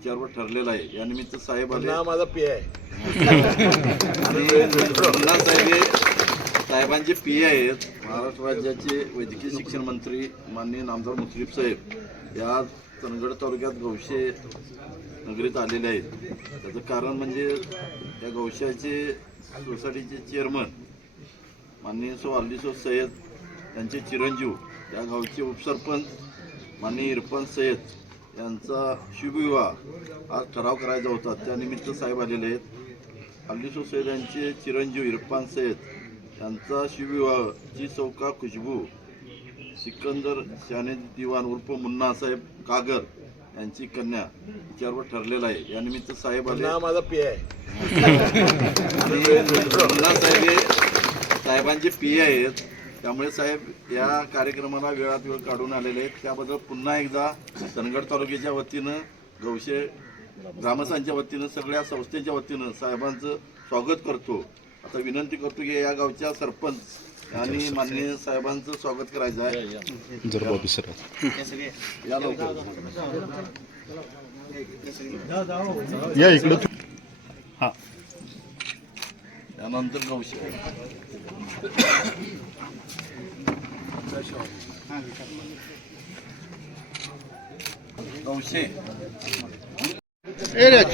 विचारवर ठरलेला आहे. या निमित्त साहेब आले. माझा पी आहे. साहेब साहेबांचे पी आहेत. महाराष्ट्र राज्याचे वैद्यकीय शिक्षण मंत्री माननीय नामदार मुश्रीफ साहेब या चंदगड तालुक्यात गौशे नगरीत आलेले आहेत. त्याचं कारण म्हणजे या गौशाचे सोसायटीचे चेअरमन माननीय सो अल्लीसो सय्यद यांचे चिरंजीव या गावचे उपसरपंच माननीय इरफान सय्यद यांचा शुभविवाह आज ठराव करायचा होता. त्यानिमित्त साहेब आलेले आहेत. अल्लीसो सय्यद यांचे चिरंजीव इरफान सय्यद यांचा शिवविवाह जी चौका खुशबू सिकंदर शाने दिवाण उर्फ मुन्ना साहेब कागर यांची कन्या तिच्यावर ठरलेला आहे. या निमित्त साहेब आले. माझा पी आहे मुन्ना साहेब हे साहेबांचे पी आहेत. त्यामुळे साहेब या कार्यक्रमाला वेळात वेळ काढून आलेले आहेत. त्याबद्दल पुन्हा एकदा सनगड तालुक्याच्या वतीनं गौशे ग्रामस्थांच्या वतीनं सगळ्या संस्थेच्या वतीनं साहेबांचं स्वागत करतो. आता विनंती करतो की या गावच्या सरपंच आणि माननीय साहेबांचं स्वागत करायचं आहे. जर बॉबी सर या लवकर. या इकडं. हां. त्यानंतर गौशे. Eric.